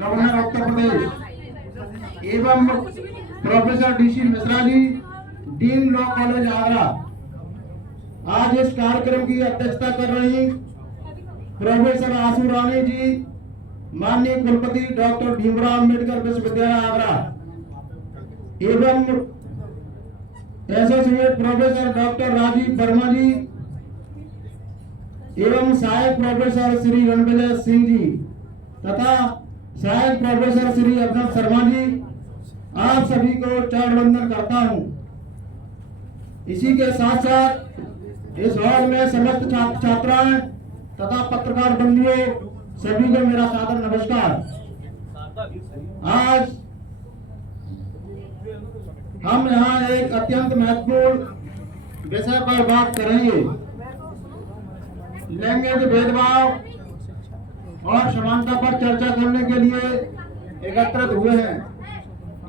Governor Uttar Pradesh एवं professor DC Mishra ji, dean law college Agra, आज इस कार्यक्रम की अध्यक्षता कर रही प्रोफेसर आशु रानी जी, माननीय कुलपति डॉक्टर भीमराव अम्बेडकर विश्वविद्यालय आगरा एवं associate professor doctor Rajiv Verma ji एवं सहायक प्रोफेसर श्री रणविजय सिंह जी तथा सहायक प्रोफेसर श्री अभिनव शर्मा जी, आप सभी को चरण वंदन करता हूं। इसी के साथ साथ इस हॉल में समस्त छात्राएं तथा पत्रकार बंधुओं सभी को मेरा सादर नमस्कार। आज हम यहाँ एक अत्यंत महत्वपूर्ण विषय पर बात करेंगे। लैंगिक भेदभाव और समानता पर चर्चा करने के लिए एकत्रित हुए हैं।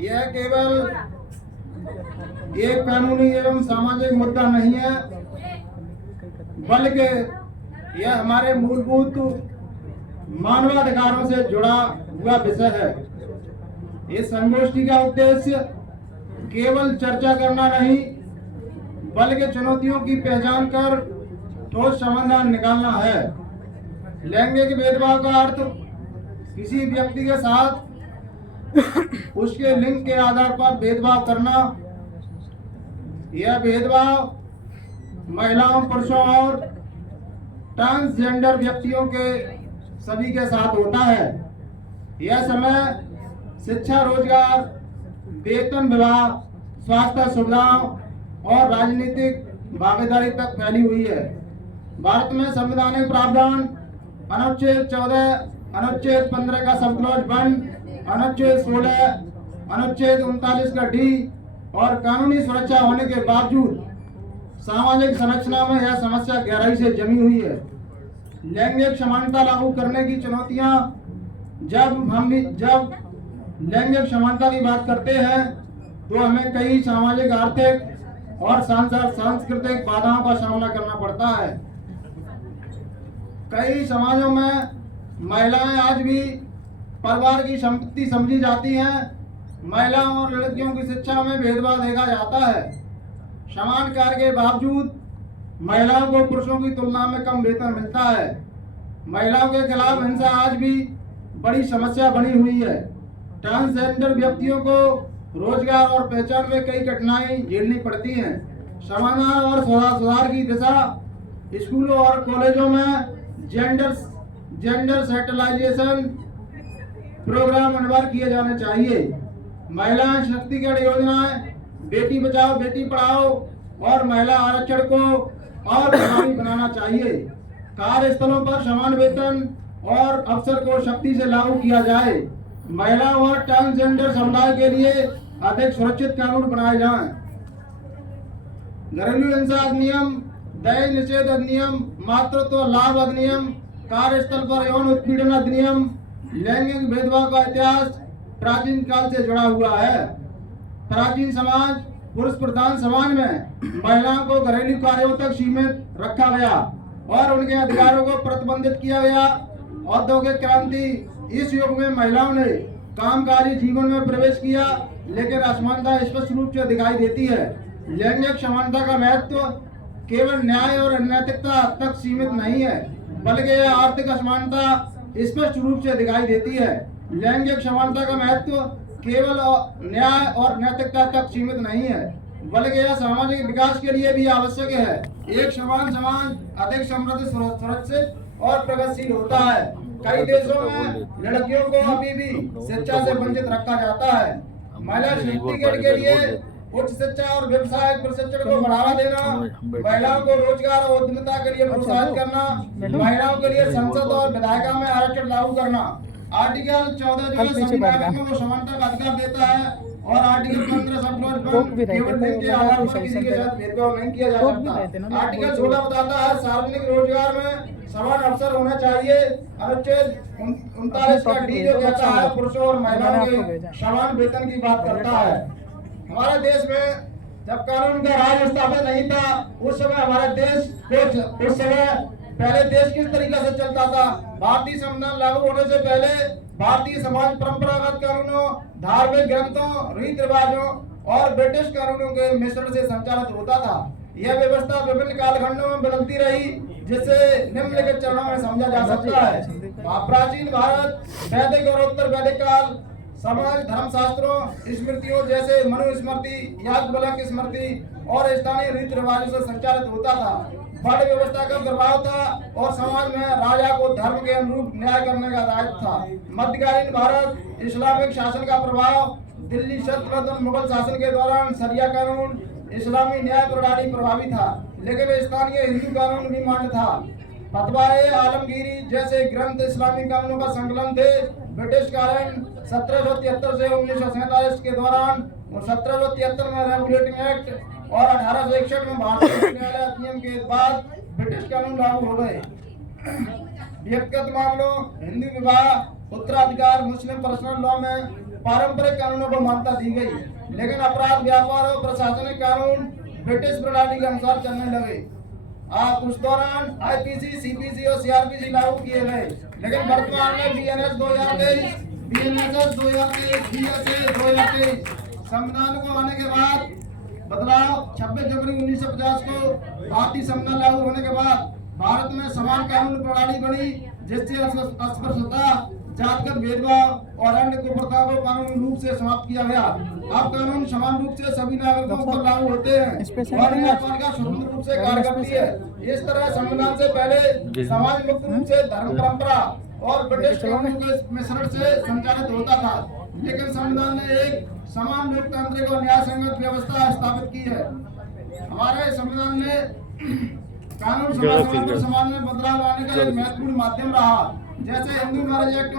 यह केवल एक कानूनी एवं सामाजिक मुद्दा नहीं है, बल्कि यह हमारे मूलभूत मानवाधिकारों से जुड़ा हुआ विषय है। इस संगोष्ठी का उद्देश्य केवल चर्चा करना नहीं, बल्कि चुनौतियों की पहचान कर ठोस समाधान निकालना है। लैंगिक भेदभाव का अर्थ किसी व्यक्ति के साथ उसके लिंग के आधार पर भेदभाव करना। यह भेदभाव महिलाओं, पुरुषों और ट्रांसजेंडर व्यक्तियों के सभी के साथ होता है। यह समय शिक्षा, रोजगार, वेतन विभाग, स्वास्थ्य सुविधाओं और राजनीतिक भागीदारी तक फैली हुई है। भारत में संवैधानिक प्रावधान अनुच्छेद 14, अनुच्छेद 15 का सब क्लॉज 1, अनुच्छेद 16, अनुच्छेद 39 का डी और कानूनी सुरक्षा होने के बावजूद सामाजिक संरचना में यह समस्या गहराई से जमी हुई है। लैंगिक समानता लागू करने की चुनौतियां, जब लैंगिक समानता की बात करते हैं तो हमें कई सामाजिक, आर्थिक और सांस्कृतिक बाधाओं का सामना करना पड़ता है। कई समाजों में महिलाएं आज भी परिवार की संपत्ति समझी जाती हैं। महिलाओं और लड़कियों की शिक्षा में भेदभाव देखा जाता है। समान कार्य के बावजूद महिलाओं को पुरुषों की तुलना में कम वेतन मिलता है। महिलाओं के खिलाफ हिंसा आज भी बड़ी समस्या बनी हुई है। ट्रांसजेंडर व्यक्तियों को रोजगार और पहचान में कई कठिनाई झेलनी पड़ती हैं। समाधान और सुधार की दिशा स्कूलों और कॉलेजों में जेंडर सेटलाइजेशन प्रोग्राम अनिवार्य किए जाने चाहिए। महिला सशक्तिकरण योजनाएं, बेटी बचाओ बेटी पढ़ाओ और महिला आरक्षण को और प्रभावी बनाना चाहिए। कार्यस्थलों पर समान वेतन और अवसर को सख्ती से लागू किया जाए। महिलाओं और ट्रांसजेंडर समुदाय के लिए अधिक सुरक्षित कानून बनाए जाएं। घरेलू हिंसा अधिनियम, दहेज निषेध अधिनियम, मातृत्व लाभ अधिनियम, कार्यस्थल पर यौन उत्पीड़न अधिनियम। लैंगिक भेदभाव का इतिहास प्राचीन काल से जुड़ा हुआ है। प्राचीन समाज, पुरुष प्रधान समाज में महिलाओं को घरेलू कार्यों तक सीमित रखा गया और उनके अधिकारों को प्रतिबंधित किया गया। औद्योगिक क्रांति, इस युग में महिलाओं ने कामकाजी जीवन में प्रवेश किया, लेकिन असमानता स्पष्ट रूप से दिखाई देती है। लैंगिक समानता का महत्व केवल न्याय और नैतिकता तक सीमित नहीं है, बल्कि यह आर्थिक असमानता स्पष्ट रूप से दिखाई देती है। लैंगिक समानता का महत्व केवल न्याय और नैतिकता तक सीमित नहीं है, बल्कि यह सामाजिक विकास के लिए भी आवश्यक है। एक समान समाज अधिक समृद्ध, सुरक्षित और प्रगतिशील होता है। कई देशों में लड़कियों को अभी भी शिक्षा से वंचित रखा जाता है। महिला सशक्तिकरण के लिए उच्च शिक्षा और व्यवसाय प्रशिक्षण को बढ़ावा देना, महिलाओं को रोजगार और उद्यमिता के लिए प्रोत्साहित करना, महिलाओं के लिए संसद और विधायिका में आरक्षण लागू करना। आर्टिकल 14 जो सभी नागरिकों को समानता का अधिकार देता है और आर्टिकल 15 सब केवल लिंग के आधार पर किसी के साथ भेदभाव नहीं किया जा सकता। आर्टिकल 16 बताता है सार्वजनिक रोजगार में समान अवसर होना चाहिए। अनुच्छेद 39 का डी जो कहता है पुरुषों और महिलाओं के समान वेतन की बात करता है। हमारे देश में जब कानून का राज स्थापित नहीं था, उस समय हमारे देश पहले देश किस तरीके से चलता था। भारतीय संविधान लागू होने से पहले भारतीय समाज परंपरागत कानूनों, धार्मिक ग्रंथों, रीति रिवाजों और ब्रिटिश कानूनों के मिश्रण से संचालित होता था। यह व्यवस्था विभिन्न कालखंडों में बदलती रही, जिसे निम्नलिखित चरणों में समझा जा सकता है। प्राचीन भारत, वैदिक और उत्तर वैदिक काल, समाज धर्मशास्त्रों, स्मृतियों जैसे मनुस्मृति, याज्ञवल्क्य स्मृति और स्थानीय रीति रिवाजों से संचालित होता था। वर्ण व्यवस्था का प्रभाव था और समाज में राजा को धर्म के अनुरूप न्याय करने का दायित्व था। मध्यकालीन भारत, इस्लामिक शासन का प्रभाव, दिल्ली सल्तनत और मुगल शासन के दौरान शरिया कानून, इस्लामी न्याय प्रणाली प्रभावी था, लेकिन स्थानीय हिंदू कानून भी मान्य था। फतवाए आलमगीरी जैसे ग्रंथ इस्लामी कानूनों का संकलन थे। ब्रिटिश कानून 1773 से 1947 के दौरान 1773 में रेगुलेटिंग एक्ट और 1861 में भारतीय उच्च न्यायालय अधिनियम के बाद ब्रिटिश कानून लागू हो गए। व्यक्तिगत मामलों, हिंदू विवाह, उत्तराधिकार, मुस्लिम पर्सनल लॉ में पारंपरिक कानूनों को मान्यता दी गई, लेकिन अपराध, व्यापार और प्रशासनिक कानून ब्रिटिश प्रणाली के अनुसार चलने लगे। उस दौरान आईपीसी, सीपीसी और सीआरपीसी लागू किए गए, लेकिन वर्तमान में बीएनएस 2023, बीएनएसएस 2023, बीएसए 2023 संविधान को आने के बाद बदलाव 26 जनवरी 1950 को भारतीय संविधान लागू होने के बाद भारत में समान कानून प्रणाली बनी, जिससे अस्पृश्यता, जातिगत भेदभाव और अन्य कुप्रथाओं को कानूनी रूप से समाप्त किया गया। अब कानून समान रूप से सभी नागरिकों पर लागू होते हैं और न्यायपालिका स्वतंत्र रूप से कार्य करती है। इस तरह संविधान से पहले समाज मुक्त रूप से धर्म परंपरा और ब्रिटिश कानून के मिश्रण से संचालित होता था, लेकिन संविधान ने एक समान लोकतांत्रिक और न्याय संगत व्यवस्था स्थापित की है। हमारे संविधान ने कानून समाज में बदलाव लाने का एक महत्वपूर्ण माध्यम रहा, जैसे हिंदू मैरिज एक्ट